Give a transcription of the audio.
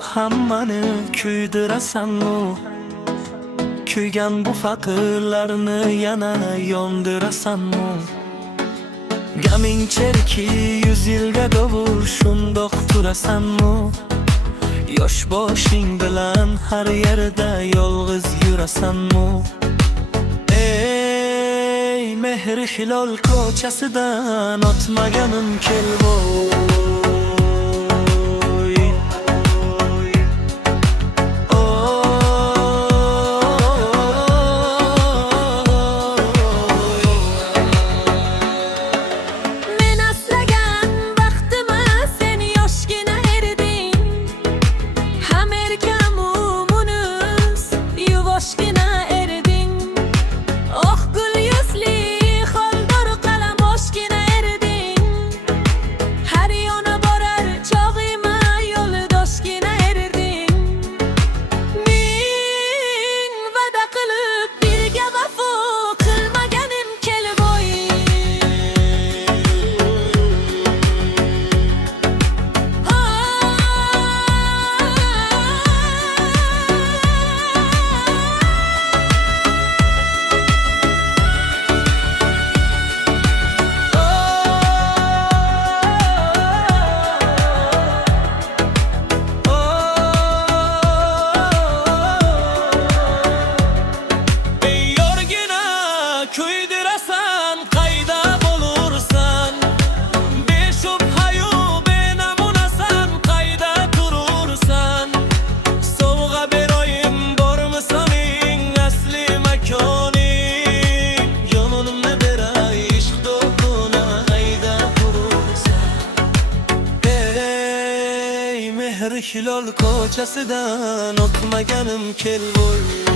hammani kuydirasanmi? Kuygan bu faqirlarni yana yondirasanmi? Gaming cherki 100 yilga dovur shundoq turasanmi? Yosh boshing bilan har yerda yolg'iz yurasanmi? Ey mehri hilol ko'chasidan o'tmaganim kelvoy. Kuydirasan qayda bo'lursan, beshubhayu benamunasan, qayda turursan? Sovg'a beroyim bormi sening asli makoning? Yonimni beray ishq do'quna qayda turursan? Ey mehri hilol ko'chasidan o'tmaganim kelvoy.